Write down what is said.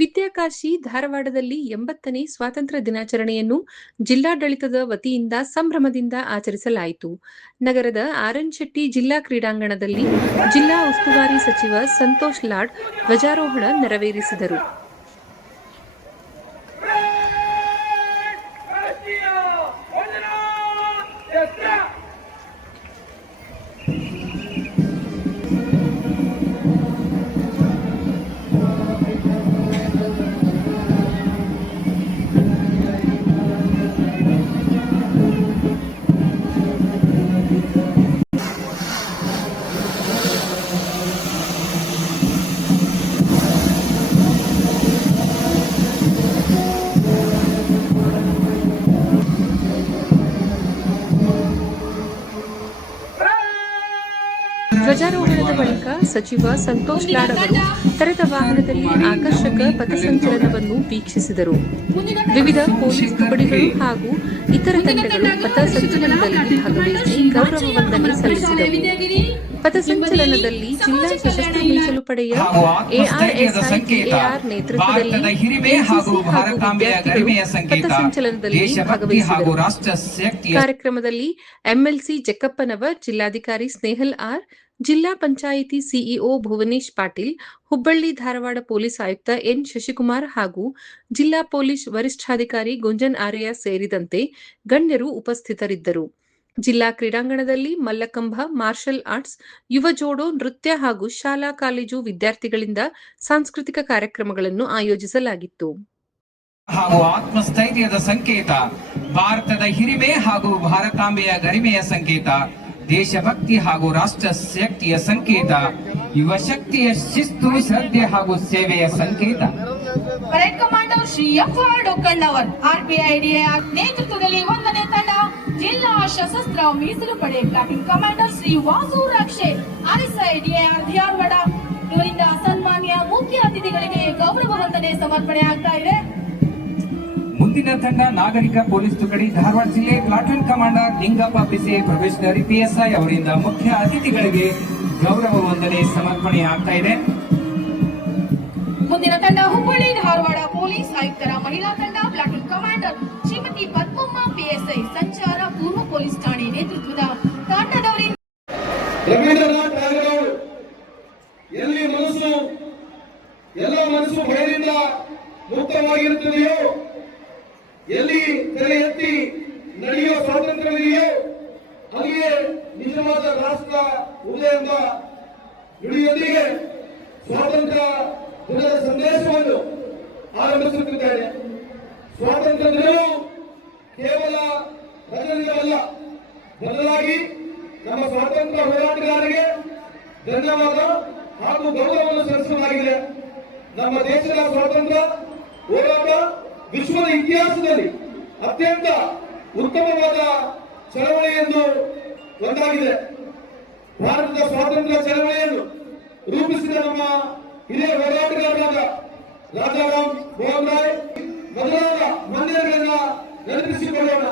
ವಿದ್ಯಾಕಾಶಿ ಧಾರವಾಡದಲ್ಲಿ 80ನೇ ಸ್ವಾತಂತ್ರ್ಯ ದಿನಾಚರಣೆಯನ್ನು ಜಿಲ್ಲಾಡಳಿತದ ವತಿಯಿಂದ ಸಂಭ್ರಮದಿಂದ ಆಚರಿಸಲಾಯಿತು. ನಗರದ ಆರ್.ಎನ್. ಶೆಟ್ಟಿ ಜಿಲ್ಲಾ ಕ್ರೀಡಾಂಗಣದಲ್ಲಿ ಜಿಲ್ಲಾ ಉಸ್ತುವಾರಿ ಸಚಿವ ಸಂತೋಷ್ ಲಾಡ್ ಧ್ವಜಾರೋಹಣ ನೆರವೇರಿಸಿದರು. ಧ್ವಜಾರೋಹಣದ ಬಳಿಕ ಸಚಿವ ಸಂತೋಷ್ ಲಾಡ್ ಅವರು ತೆರೆದ ವಾಹನದಲ್ಲಿ ಆಕರ್ಷಕ ಪಥಸಂಚಲನವನ್ನು ವೀಕ್ಷಿಸಿದರು. ವಿವಿಧ ಪೊಲೀಸ್ ತುಕಡಿಗಳು ಹಾಗೂ ಇತರ ತಂಡಗಳು ಪಥಸಂಚಲನದಲ್ಲಿ ಭಾಗವಹಿಸಿ ಗೌರವ ವಂದನೆ ಸಲ್ಲಿಸಿದವು. ಪಥಸಂಚಲನದಲ್ಲಿ ಜಿಲ್ಲಾ ಸಶಸ್ತ್ರ ಮೀಸಲು ಪಡೆಯ ಎಆರ್ಎಸ್ಐ ಕೆಎಆರ್ ನೇತೃತ್ವದಲ್ಲಿ ಎನ್ಸಿಸಿ ಹಾಗೂ ವಿದ್ಯಾರ್ಥಿಗಳು ಪಥಸಂಚಲನದಲ್ಲಿ ಭಾಗವಹಿಸಿದರು. ಕಾರ್ಯಕ್ರಮದಲ್ಲಿ ಎಂಎಲ್ಸಿ ಜಕ್ಕಪ್ಪನವರ್, ಜಿಲ್ಲಾಧಿಕಾರಿ ಸ್ನೇಹಲ್ ಆರ್, ಜಿಲ್ಲಾ ಪಂಚಾಯಿತಿ ಸಿಇಒ ಭುವನೇಶ್ ಪಾಟೀಲ್, ಹುಬ್ಬಳ್ಳಿ ಧಾರವಾಡ ಪೊಲೀಸ್ ಆಯುಕ್ತ ಎನ್ ಶಶಿಕುಮಾರ್ ಹಾಗೂ ಜಿಲ್ಲಾ ಪೊಲೀಸ್ ವರಿಷ್ಠಾಧಿಕಾರಿ ಗುಂಜನ್ ಆರ್ಯ ಸೇರಿದಂತೆ ಗಣ್ಯರು ಉಪಸ್ಥಿತರಿದ್ದರು. ಜಿಲ್ಲಾ ಕ್ರೀಡಾಂಗಣದಲ್ಲಿ ಮಲ್ಲಕಂಬ, ಮಾರ್ಷಲ್ ಆರ್ಟ್ಸ್, ಯುವ ಜೋಡೋ, ನೃತ್ಯ ಹಾಗೂ ಶಾಲಾ ಕಾಲೇಜು ವಿದ್ಯಾರ್ಥಿಗಳಿಂದ ಸಾಂಸ್ಕೃತಿಕ ಕಾರ್ಯಕ್ರಮಗಳನ್ನು ಆಯೋಜಿಸಲಾಗಿತ್ತು. ಹಾಗೂ ಆತ್ಮಸ್ಥೈರ್ಯದ ಸಂಕೇತ, ಭಾರತದ ಹಿರಿಮೆ ಹಾಗೂ ಭಾರತಾಂಬೆಯ ಗರಿಮೆಯ ಸಂಕೇತ, ದೇಶಭಕ್ತಿ ಹಾಗೂ ರಾಷ್ಟ್ರ ಶಕ್ತಿಯ ಸಂಕೇತ, ಯುವ ಶಕ್ತಿಯ ಶಿಸ್ತು, ಶ್ರದ್ಧೆ ಹಾಗೂ ಸೇವೆಯ ಸಂಕೇತ. Parade commander Shri F R. Dokkannavar, RPI DAR ನೇತೃತ್ವದಲ್ಲಿ 1ನೇ ತಂಡ, ಜಿಲ್ಲಾ ಸಶಸ್ತ್ರ ಮೀಸಲು ಪಡೆ ಪ್ಲಾಟೂನ್ ಕಮಾಂಡರ್ ಶ್ರೀ ವಾಸು ರಕ್ಷೆ, ಆರ್ಎಸ್ಐಡಿಎಆರ್ ಧಾರವಾಡ ಇವರಿಂದ ಸನ್ಮಾನ್ಯ ಮುಖ್ಯ ಅತಿಥಿಗಳಿಗೆ ಗೌರವ ವಂದನೆ ಸಮರ್ಪಣೆ ಆಗ್ತಾ ಇದೆ. ಮುಂದಿನ ತಂಡ ನಾಗರಿಕ ಪೊಲೀಸ್ ತುಕಡಿ ಧಾರವಾಡ ಜಿಲ್ಲೆ platoon commander Lingappa Pise probationary PSI ಅವರಿಂದ ಮುಖ್ಯ ಅತಿಥಿಗಳಿಗೆ ಗೌರವ ವಂದನೆ ಸಮರ್ಪಣೆ ಆಗ್ತಾ ಇದೆ. ಮುಂದಿನ ತಂಡ ಹುಬ್ಬಳ್ಳಿ ಧಾರವಾಡ ಪೊಲೀಸ್ ಆಯುಕ್ತರ ಮಹಿಳಾ ತಂಡ platoon commander Shrimati Padmamma PSI ಸಂಚಾರ ಪೂರ್ವ ಪೊಲೀಸ್ ಠಾಣೆ ನೇತೃತ್ವದ ತಂಡದವರಿಂದ ಎಲ್ಲಿ ಎಲ್ಲ ಮನಸ್ಸು ಭಯದಿಂದ ಮುಕ್ತವಾಗಿರುತ್ತದೆಯೋ, ಎಲ್ಲಿ ತಲೆ ಎತ್ತಿ ನಡೆಯುವ ಸ್ವಾತಂತ್ರ್ಯವಿದೆಯೋ, ಅಲ್ಲಿಯೇ ನಿಜವಾದ ರಾಷ್ಟ್ರ ಉದಯ ಎಂಬ ನುಡಿಯೊಂದಿಗೆ ಸ್ವಾತಂತ್ರ್ಯ ದಿನದ ಸಂದೇಶವನ್ನು ಆರಂಭಿಸುತ್ತಿದ್ದೇನೆ. ಸ್ವಾತಂತ್ರ್ಯ ದಿನವು ಕೇವಲ ರಜದಿನವಲ್ಲ, ಬದಲಾಗಿ ನಮ್ಮ ಸ್ವಾತಂತ್ರ್ಯ ಹೋರಾಟಗಾರರಿಗೆ ಧನ್ಯವಾದ ಹಾಗೂ ಗೌರವವನ್ನು ಸಲ್ಲಿಸಲಾಗಿದೆ. ನಮ್ಮ ದೇಶದ ಸ್ವಾತಂತ್ರ್ಯ ಹೋರಾಟ ವಿಶ್ವದ ಇತಿಹಾಸದಲ್ಲಿ ಅತ್ಯಂತ ಉತ್ತಮವಾದ ಚಳವಳಿಯನ್ನು ಒಂದಾಗಿದೆ. ಭಾರತದ ಸ್ವಾತಂತ್ರ್ಯ ಚಳವಳಿಯನ್ನು ರೂಪಿಸಿದ ನಮ್ಮ ಹಿರಿಯ ಹೋರಾಟಗಾರರಾದ ರಾಜಾರಾಮ್ ಮೋಹನ್ ರಾಯ್ ಮೊದಲಾದ ಮನ್ಯಗಳನ್ನ ನೆನಪಿಸಿಕೊಳ್ಳೋಣ.